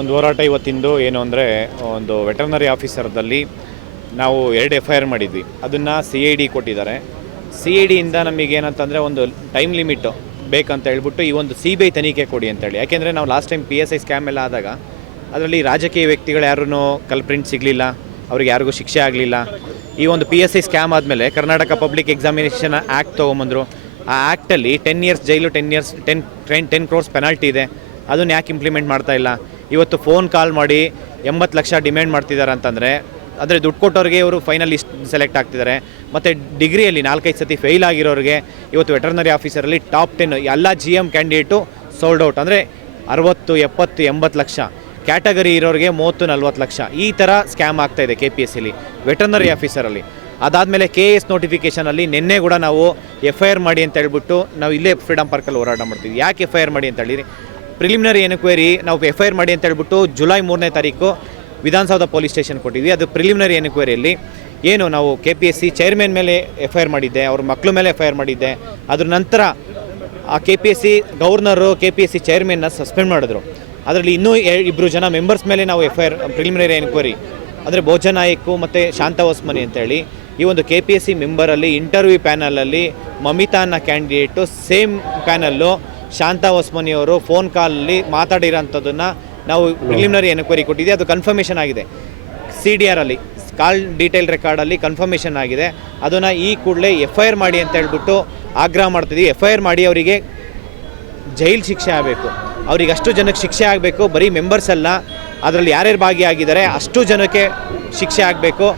ಒಂದು ಹೋರಾಟ ಇವತ್ತಿಂದು ಏನು ಅಂದರೆ ಒಂದು ವೆಟರ್ನರಿ ಆಫೀಸರ್ದಲ್ಲಿ ನಾವು 2 FIR ಮಾಡಿದ್ವಿ. ಅದನ್ನು CID ಕೊಟ್ಟಿದ್ದಾರೆ. CIDಯಿಂದ ನಮಗೇನಂತಂದರೆ ಒಂದು ಟೈಮ್ ಲಿಮಿಟ್ ಬೇಕಂತ ಹೇಳ್ಬಿಟ್ಟು ಈ ಒಂದು CBI ತನಿಖೆ ಕೊಡಿ ಅಂತೇಳಿ. ಯಾಕೆಂದರೆ ನಾವು ಲಾಸ್ಟ್ ಟೈಮ್ PSI ಸ್ಕ್ಯಾಮ್ ಎಲ್ಲ ಆದಾಗ ಅದರಲ್ಲಿ ರಾಜಕೀಯ ವ್ಯಕ್ತಿಗಳು ಯಾರೂ ಕಲ್ಪ್ರಿಂಟ್ ಸಿಗಲಿಲ್ಲ, ಅವ್ರಿಗೆ ಯಾರಿಗೂ ಶಿಕ್ಷೆ ಆಗಲಿಲ್ಲ. ಈ ಒಂದು PSI ಸ್ಕ್ಯಾಮ್ ಆದಮೇಲೆ ಕರ್ನಾಟಕ ಪಬ್ಲಿಕ್ ಎಕ್ಸಾಮಿನೇಷನ್ ಆ್ಯಕ್ಟ್ ತೊಗೊಂಬಂದರು. ಆ ಆ್ಯಕ್ಟಲ್ಲಿ 10 years ಜೈಲು, 10 crores ಪೆನಾಲ್ಟಿ ಇದೆ. ಅದನ್ನು ಯಾಕೆ ಇಂಪ್ಲಿಮೆಂಟ್ ಮಾಡ್ತಾ ಇಲ್ಲ? ಇವತ್ತು ಫೋನ್ ಕಾಲ್ ಮಾಡಿ 80 ಲಕ್ಷ ಡಿಮ್ಯಾಂಡ್ ಮಾಡ್ತಿದ್ದಾರೆ ಅಂತಂದರೆ ಆದರೆ ದುಡ್ಡು ಕೊಟ್ಟವ್ರಿಗೆ ಇವರು ಫೈನಲ್ ಲಿಸ್ಟ್ ಸೆಲೆಕ್ಟ್ ಆಗ್ತಿದ್ದಾರೆ. ಮತ್ತು ಡಿಗ್ರಿಯಲ್ಲಿ 4-5 ಸತಿ ಫೇಲ್ ಆಗಿರೋರಿಗೆ ಇವತ್ತು ವೆಟರ್ನರಿ ಆಫೀಸರಲ್ಲಿ ಟಾಪ್ 10 ಎಲ್ಲ GM ಕ್ಯಾಂಡಿಡೇಟು ಸೋಲ್ಡ್ ಔಟ್. ಅಂದರೆ 60, 70, 80 ಲಕ್ಷ. ಕ್ಯಾಟಗರಿ ಇರೋರಿಗೆ 30-40 ಲಕ್ಷ. ಈ ಥರ ಸ್ಕ್ಯಾಮ್ ಆಗ್ತಾಯಿದೆ KPSCಲಿ ವೆಟರ್ನರಿ ಆಫೀಸರಲ್ಲಿ. ಅದಾದಮೇಲೆ KS ನೋಟಿಫಿಕೇಷನಲ್ಲಿ ನಿನ್ನೆ ಕೂಡ ನಾವು FIR ಮಾಡಿ ಅಂತ ಹೇಳ್ಬಿಟ್ಟು ನಾವು ಇಲ್ಲೇ ಫ್ರೀಡಮ್ ಪಾರ್ಕಲ್ಲಿ ಹೋರಾಟ ಮಾಡ್ತೀವಿ. ಯಾಕೆ FIR ಮಾಡಿ ಅಂತ ಹೇಳಿರಿ, ಪ್ರಿಲಿಮಿನರಿ ಎನ್ಕ್ವೈರಿ ನಾವು FIR ಮಾಡಿ ಅಂತ ಹೇಳ್ಬಿಟ್ಟು ಜುಲೈ 3ನೇ ತಾರೀಕು ವಿಧಾನಸೌಧ ಪೊಲೀಸ್ ಸ್ಟೇಷನ್ ಕೊಟ್ಟಿದ್ವಿ. ಅದು ಪ್ರಿಲಿಮಿನರಿ ಎನ್ಕ್ವೈರಿಯಲ್ಲಿ ಏನು ನಾವು KPSC ಚೇರ್ಮನ್ ಮೇಲೆ FIR ಮಾಡಿದ್ದೆ, ಅವ್ರ ಮಕ್ಕಳ ಮೇಲೆ FIR ಮಾಡಿದ್ದೆ. ಅದ್ರ ನಂತರ ಆ KPSC ಗವರ್ನರು KPSC ಚೇರ್ಮನ್ನ ಸಸ್ಪೆಂಡ್ ಮಾಡಿದ್ರು. ಅದರಲ್ಲಿ ಇನ್ನೂ 2 ಜನ ಮೆಂಬರ್ಸ್ ಮೇಲೆ ನಾವು FIR ಪ್ರಿಲಿಮಿನರಿ ಎನ್ಕ್ವೈರಿ ಅಂದರೆ ಭೋಜನ್ ನಾಯಕ್ ಮತ್ತು ಶಾಂತ ಹೊಸ್ಮನಿ ಅಂತೇಳಿ ಈ ಒಂದು KPSC ಮೆಂಬರಲ್ಲಿ ಇಂಟರ್ವ್ಯೂ ಪ್ಯಾನಲಲ್ಲಿ ಮಮಿತಾ ಅನ್ನೋ ಕ್ಯಾಂಡಿಡೇಟು ಸೇಮ್ ಪ್ಯಾನಲ್ಲು ಶಾಂತ ಹೊಸ್ಮನಿಯವರು ಫೋನ್ ಕಾಲಲ್ಲಿ ಮಾತಾಡಿರೋಂಥದ್ದನ್ನು ನಾವು ಪ್ರಿಲಿಮಿನರಿ ಎನ್ಕ್ವೈರಿ ಕೊಟ್ಟಿದ್ದೆ. ಅದು ಕನ್ಫರ್ಮೇಷನ್ ಆಗಿದೆ. CDRಲ್ಲಿ ಕಾಲ್ ಡೀಟೇಲ್ ರೆಕಾರ್ಡಲ್ಲಿ ಕನ್ಫರ್ಮೇಷನ್ ಆಗಿದೆ. ಅದನ್ನು ಈ ಕೂಡಲೇ FIR ಮಾಡಿ ಅಂತ ಹೇಳ್ಬಿಟ್ಟು ಆಗ್ರಹ ಮಾಡ್ತಿದ್ವಿ. FIR ಮಾಡಿ ಅವರಿಗೆ ಜೈಲು ಶಿಕ್ಷೆ ಆಗಬೇಕು. ಅವ್ರಿಗೆ ಅಷ್ಟು ಜನಕ್ಕೆ ಶಿಕ್ಷೆ ಆಗಬೇಕು. ಬರೀ ಮೆಂಬರ್ಸ್ ಅಲ್ಲ, ಅದರಲ್ಲಿ ಯಾರ್ಯಾರು ಭಾಗಿಯಾಗಿದ್ದಾರೆ ಅಷ್ಟು ಜನಕ್ಕೆ ಶಿಕ್ಷೆ ಆಗಬೇಕು.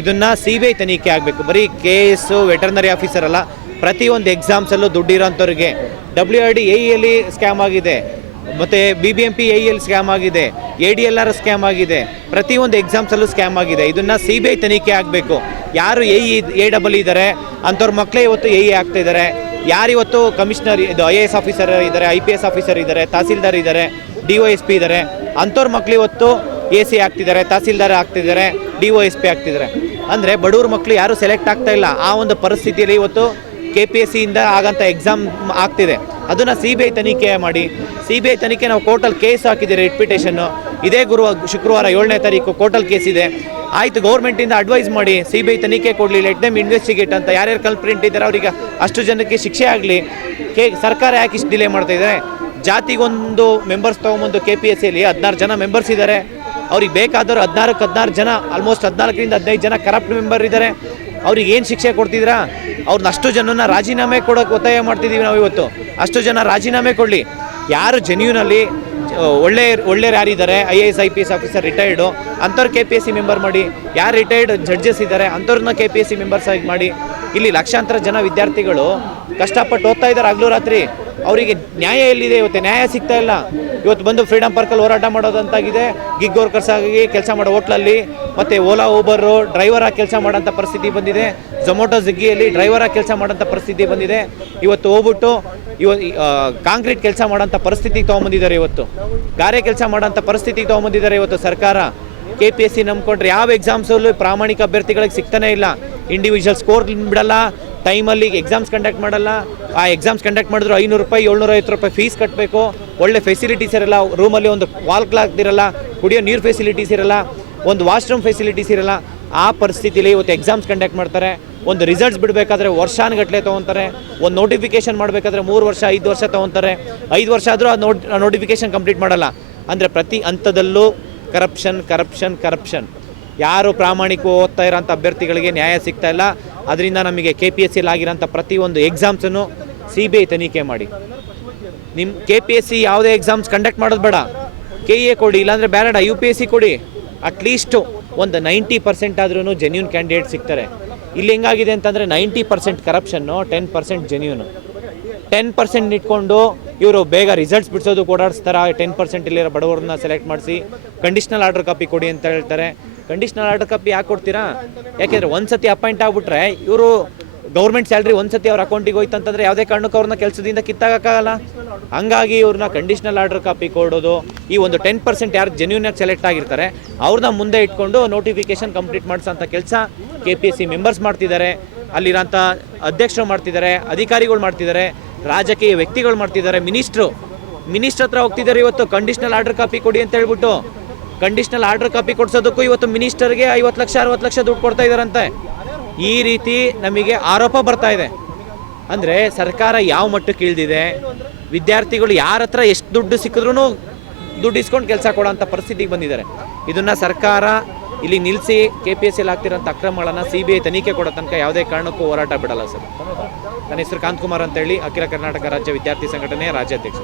ಇದನ್ನು CBI ತನಿಖೆ ಆಗಬೇಕು. ಬರೀ KS ವೆಟರ್ನರಿ ಆಫೀಸರ್ ಅಲ್ಲ, ಪ್ರತಿಯೊಂದು ಎಕ್ಸಾಮ್ಸಲ್ಲೂ ದುಡ್ಡಿರೋಂಥವ್ರಿಗೆ WRD AEಯಲ್ಲಿ ಸ್ಕ್ಯಾಮ್ ಆಗಿದೆ, ಮತ್ತು BBMP AEಯಲ್ಲಿ ಸ್ಕ್ಯಾಮ್ ಆಗಿದೆ, ADLR ಸ್ಕ್ಯಾಮ್ ಆಗಿದೆ, ಪ್ರತಿಯೊಂದು ಎಕ್ಸಾಮ್ಸಲ್ಲೂ ಸ್ಕ್ಯಾಮ್ ಆಗಿದೆ. ಇದನ್ನು CBI ತನಿಖೆ ಆಗಬೇಕು. ಯಾರು AE ಇದ್ದಾರೆ ಅಂಥವ್ರ ಮಕ್ಕಳೇ ಇವತ್ತು AE ಆಗ್ತಾಯಿದ್ದಾರೆ. ಯಾರಿವತ್ತು ಕಮಿಷನರ್ ಇದು IAS ಆಫೀಸರ್ ಇದ್ದಾರೆ, IPS ಆಫೀಸರ್ ಇದ್ದಾರೆ, ತಹಸೀಲ್ದಾರ್ ಇದ್ದಾರೆ, DOSP ಇದ್ದಾರೆ, ಅಂಥವ್ರ ಮಕ್ಕಳು ಇವತ್ತು AC ಆಗ್ತಿದ್ದಾರೆ, ತಹಸೀಲ್ದಾರ್ ಆಗ್ತಿದ್ದಾರೆ, DOSP ಆಗ್ತಿದ್ದಾರೆ. ಅಂದರೆ ಬಡವ್ರ ಮಕ್ಕಳು ಯಾರೂ ಸೆಲೆಕ್ಟ್ ಆಗ್ತಾ ಇಲ್ಲ. ಆ ಒಂದು ಪರಿಸ್ಥಿತಿಯಲ್ಲಿ ಇವತ್ತು KPSCಯಿಂದ ಆಗಂಥ ಎಕ್ಸಾಮ್ ಆಗ್ತಿದೆ. ಅದನ್ನು CBI ತನಿಖೆ ಮಾಡಿ. CBI ತನಿಖೆ ನಾವು ಕೋರ್ಟಲ್ಲಿ ಕೇಸ್ ಹಾಕಿದ್ದೀರಿ, ರಿಟ್ ಪಿಟಿಷನ್ನು. ಇದೇ ಶುಕ್ರವಾರ 7ನೇ ತಾರೀಕು ಕೋರ್ಟಲ್ಲಿ ಕೇಸ್ ಇದೆ. ಆಯಿತು, ಗೌರ್ಮೆಂಟಿಂದ ಅಡ್ವೈಸ್ ಮಾಡಿ CBI ತನಿಖೆ ಕೊಡಲಿ, ಲೆಟ್ ದೆಮ್ ಇನ್ವೆಸ್ಟಿಗೇಟ್ ಅಂತ. ಯಾರ್ಯಾರು ಕಲ್ಪ್ರಿಂಟ್ ಇದ್ದಾರೆ ಅವರಿಗೆ ಅಷ್ಟು ಜನಕ್ಕೆ ಶಿಕ್ಷೆ ಆಗಲಿ. ಸರ್ಕಾರ ಯಾಕೆ ಇಷ್ಟು ಡಿಲೇ ಮಾಡ್ತಾಯಿದೆ? ಜಾತಿಗೊಂದು ಮೆಂಬರ್ಸ್ ತೊಗೊಂಬಂದು KPSCಯಲ್ಲಿ 16 ಜನ ಮೆಂಬರ್ಸ್ ಇದ್ದಾರೆ. ಅವ್ರಿಗೆ ಬೇಕಾದವರು 16 ಜನ, ಆಲ್ಮೋಸ್ಟ್ 14ರಿಂದ 15 ಜನ ಕರಪ್ಟ್ ಮೆಂಬರ್ ಇದ್ದಾರೆ. ಅವ್ರಿಗೆ ಏನು ಶಿಕ್ಷೆ ಕೊಡ್ತಿದ್ದೀರಾ? ಅವ್ರನ್ನ ಅಷ್ಟು ಜನನ ರಾಜೀನಾಮೆ ಕೊಡೋಕೆ ಒತ್ತಾಯ ಮಾಡ್ತಿದ್ದೀವಿ ನಾವು ಇವತ್ತು. ಅಷ್ಟು ಜನ ರಾಜೀನಾಮೆ ಕೊಡಲಿ. ಯಾರು ಜೆನ್ಯೂನಲ್ಲಿ ಒಳ್ಳೆಯರು ಯಾರಿದ್ದಾರೆ, IAS IPS ಆಫೀಸರ್ ರಿಟೈರ್ಡು ಅಂಥವ್ರು KPSC ಮೆಂಬರ್ ಮಾಡಿ. ಯಾರು ರಿಟೈರ್ಡ್ ಜಡ್ಜಸ್ ಇದ್ದಾರೆ ಅಂಥವ್ರನ್ನ KPSC ಮೆಂಬರ್ಸ್ ಆಗಿ ಮಾಡಿ. ಇಲ್ಲಿ ಲಕ್ಷಾಂತರ ಜನ ವಿದ್ಯಾರ್ಥಿಗಳು ಕಷ್ಟಪಟ್ಟು ಓದ್ತಾ ಇದ್ದಾರೆ ಹಗಲು ರಾತ್ರಿ. ಅವರಿಗೆ ನ್ಯಾಯ ಎಲ್ಲಿದೆ? ಇವತ್ತು ನ್ಯಾಯ ಸಿಗ್ತಾ ಇಲ್ಲ. ಇವತ್ತು ಬಂದು ಫ್ರೀಡಮ್ ಪಾರ್ಕಲ್ಲಿ ಹೋರಾಟ ಮಾಡೋದಂತಾಗಿದೆ. ಗಿಗ್ ವರ್ಕರ್ಸ್ ಆಗಿ ಕೆಲಸ ಮಾಡೋ ಹೋಟ್ಲಲ್ಲಿ ಮತ್ತು ಓಲಾ ಊಬರು ಡ್ರೈವರಾಗಿ ಕೆಲಸ ಮಾಡೋಂಥ ಪರಿಸ್ಥಿತಿ ಬಂದಿದೆ. ಝೊಮೊಟೊ ಸ್ವಿಗ್ಗಿಯಲ್ಲಿ ಡ್ರೈವರಾಗಿ ಕೆಲಸ ಮಾಡೋಂಥ ಪರಿಸ್ಥಿತಿ ಬಂದಿದೆ. ಇವತ್ತು ಹೋಗ್ಬಿಟ್ಟು ಕಾಂಕ್ರೀಟ್ ಕೆಲಸ ಮಾಡೋಂಥ ಪರಿಸ್ಥಿತಿಗೆ ತೊಗೊಂಬಂದಿದ್ದಾರೆ. ಇವತ್ತು ಗಾರೆ ಕೆಲಸ ಮಾಡೋಂಥ ಪರಿಸ್ಥಿತಿಗೆ ತೊಗೊಂಬಂದಿದ್ದಾರೆ ಇವತ್ತು ಸರ್ಕಾರ. KPSC ನಂಬ್ಕೊಂಡ್ರೆ ಯಾವ ಎಕ್ಸಾಮ್ಸಲ್ಲೂ ಪ್ರಾಮಾಣಿಕ ಅಭ್ಯರ್ಥಿಗಳಿಗೆ ಸಿಗ್ತಾನೆ ಇಲ್ಲ. ಇಂಡಿವಿಜುವಲ್ ಸ್ಕೋರ್ ಬಿಡಲ್ಲ, ಟೈಮಲ್ಲಿ ಎಕ್ಸಾಮ್ಸ್ ಕಂಡಕ್ಟ್ ಮಾಡಲ್ಲ. ಆ ಎಕ್ಸಾಮ್ಸ್ ಕಂಡಕ್ಟ್ ಮಾಡಿದ್ರು 500 ರೂಪಾಯಿ 750 ರೂಪಾಯಿ ಫೀಸ್ ಕಟ್ಟಬೇಕು. ಒಳ್ಳೆ ಫೆಸಿಲಿಟೀಸ್ ಇರಲ್ಲ. ರೂಮಲ್ಲಿ ಒಂದು ವಾಲ್ ಕ್ಲಾಕ್ ಇರಲ್ಲ, ಕುಡಿಯೋ ನೀರು ಫೆಸಿಲಿಟೀಸ್ ಇರಲ್ಲ, ಒಂದು ವಾಶ್ರೂಮ್ ಫೆಸಿಲಿಟೀಸ್ ಇರಲ್ಲ. ಆ ಪರಿಸ್ಥಿತಿಲಿ ಇವತ್ತು ಎಕ್ಸಾಮ್ಸ್ ಕಂಡಕ್ಟ್ ಮಾಡ್ತಾರೆ. ಒಂದು ರಿಸಲ್ಟ್ಸ್ ಬಿಡಬೇಕಾದ್ರೆ ವರ್ಷಾನುಗಟ್ಟಲೆ ತೊಗೊತಾರೆ. ಒಂದು ನೋಟಿಫಿಕೇಷನ್ ಮಾಡಬೇಕಾದ್ರೆ 3 ವರ್ಷ 5 ವರ್ಷ ತೊಗೊತಾರೆ. 5 ವರ್ಷ ಆದರೂ ಆ ನೋಟಿಫಿಕೇಷನ್ ಕಂಪ್ಲೀಟ್ ಮಾಡಲ್ಲ. ಅಂದರೆ ಪ್ರತಿ ಹಂತದಲ್ಲೂ ಕರಪ್ಷನ್. ಯಾರು ಪ್ರಾಮಾಣಿಕ ಓದ್ತಾ ಇರೋಂಥ ಅಭ್ಯರ್ಥಿಗಳಿಗೆ ನ್ಯಾಯ ಸಿಗ್ತಾ ಇಲ್ಲ. ಅದರಿಂದ ನಮಗೆ KPSCಯಲ್ಲಿ ಆಗಿರೋಂಥ ಪ್ರತಿಯೊಂದು ಎಕ್ಸಾಮ್ಸನ್ನು CBI ತನಿಖೆ ಮಾಡಿ. ನಿಮ್ಮ KPSC ಯಾವುದೇ ಎಕ್ಸಾಮ್ಸ್ ಕಂಡಕ್ಟ್ ಮಾಡೋದು ಬೇಡ, KA ಕೊಡಿ, ಇಲ್ಲಾಂದರೆ ಬೇಡ UPSC ಕೊಡಿ. ಅಟ್ಲೀಸ್ಟು ಒಂದು 90% ಆದ್ರೂ ಜೆನ್ಯೂನ್ ಕ್ಯಾಂಡಿಡೇಟ್ ಸಿಗ್ತಾರೆ. ಇಲ್ಲಿ ಹೆಂಗಾಗಿದೆ ಅಂತಂದರೆ 90% ಕರಪ್ಷನ್ನು, 10% ಜೆನ್ಯೂನು. 10% ಇಟ್ಕೊಂಡು ಇವರು ಬೇಗ ರಿಸಲ್ಟ್ಸ್ ಬಿಡಿಸೋದು ಓಡಾಡಿಸ್ತಾರೆ. 10% ಇಲ್ಲಿರೋ ಬಡವರನ್ನ ಸೆಲೆಕ್ಟ್ ಮಾಡಿಸಿ ಕಂಡೀಷ್ನಲ್ ಆರ್ಡರ್ ಕಾಪಿ ಕೊಡಿ ಅಂತ ಹೇಳ್ತಾರೆ. ಕಂಡೀಷ್ನಲ್ ಆರ್ಡರ್ ಕಾಪಿ ಯಾಕೆ ಕೊಡ್ತೀರಾ? ಯಾಕೆಂದರೆ ಒಂದು ಸತಿ ಅಪಾಯಿಂಟ್ ಆಗಿಬಿಟ್ರೆ ಇವರು ಗೌರ್ಮೆಂಟ್ ಸ್ಯಾಲ್ರಿ ಒಂದು ಸತಿ ಅವ್ರ ಅಕೌಂಟಿಗೆ ಹೋಯ್ತು ಅಂತಂದರೆ ಯಾವುದೇ ಕಾರಣಕ್ಕೂ ಅವ್ರನ್ನ ಕೆಲಸದಿಂದ ಕಿತ್ತಾಗಕ್ಕಾಗಲ್ಲ. ಹಂಗಾಗಿ ಇವ್ರನ್ನ ಕಂಡೀಷ್ನಲ್ ಆರ್ಡರ್ ಕಾಪಿ ಕೊಡೋದು. ಈ ಒಂದು 10% ಯಾರು ಜೆನ್ಯೂನಾಗಿ ಸೆಲೆಕ್ಟ್ ಆಗಿರ್ತಾರೆ ಅವ್ರನ್ನ ಮುಂದೆ ಇಟ್ಕೊಂಡು ನೋಟಿಫಿಕೇಷನ್ ಕಂಪ್ಲೀಟ್ ಮಾಡಿಸೋಂಥ ಕೆಲಸ KPSC ಮೆಂಬರ್ಸ್ ಮಾಡ್ತಿದ್ದಾರೆ. ಅಲ್ಲಿರೋಂಥ ಅಧ್ಯಕ್ಷರು ಮಾಡ್ತಿದ್ದಾರೆ, ಅಧಿಕಾರಿಗಳು ಮಾಡ್ತಿದ್ದಾರೆ, ರಾಜಕೀಯ ವ್ಯಕ್ತಿಗಳು ಮಾಡ್ತಿದ್ದಾರೆ, ಮಿನಿಸ್ಟರ್ ಹತ್ರ ಹೋಗ್ತಿದ್ದಾರೆ ಇವತ್ತು ಕಂಡೀಷನಲ್ ಆರ್ಡರ್ ಕಾಪಿ ಕೊಡಿ ಅಂತ ಹೇಳ್ಬಿಟ್ಟು. ಕಂಡೀಷನಲ್ ಆರ್ಡರ್ ಕಾಪಿ ಕೊಡ್ಸೋದಕ್ಕೂ ಇವತ್ತು ಮಿನಿಸ್ಟರ್ಗೆ 50 ಲಕ್ಷ 60 ಲಕ್ಷ ದುಡ್ಡು ಕೊಡ್ತಾ ಇದ್ದಾರಂತೆ. ಈ ರೀತಿ ನಮಗೆ ಆರೋಪ ಬರ್ತಾ ಇದೆ. ಅಂದರೆ ಸರ್ಕಾರ ಯಾವ ಮಟ್ಟಕ್ಕೆ ಇಳಿದಿದೆ, ವಿದ್ಯಾರ್ಥಿಗಳು ಯಾರ ಹತ್ರ ಎಷ್ಟು ದುಡ್ಡು ಸಿಕ್ಕಿದ್ರೂ ದುಡ್ಡು ಇಸ್ಕೊಂಡು ಕೆಲಸ ಕೊಡೋಂಥ ಪರಿಸ್ಥಿತಿಗೆ ಬಂದಿದ್ದಾರೆ. ಇದನ್ನು ಸರ್ಕಾರ ಇಲ್ಲಿ ನಿಲ್ಲಿಸಿ KPSC ಆಗ್ತಿರೋಂಥ ಅಕ್ರಮಗಳನ್ನು CBI ತನಿಖೆ ಕೊಡೋ ತನಕ ಯಾವುದೇ ಕಾರಣಕ್ಕೂ ಹೋರಾಟ ಬಿಡಲ್ಲ ಸರ್. ನನ್ನ ಹೆಸರು ಕಾಂತಕುಮಾರ್ ಅಂತೇಳಿ, ಅಖಿಲ ಕರ್ನಾಟಕ ರಾಜ್ಯ ವಿದ್ಯಾರ್ಥಿ ಸಂಘಟನೆಯ ರಾಜ್ಯಾಧ್ಯಕ್ಷ.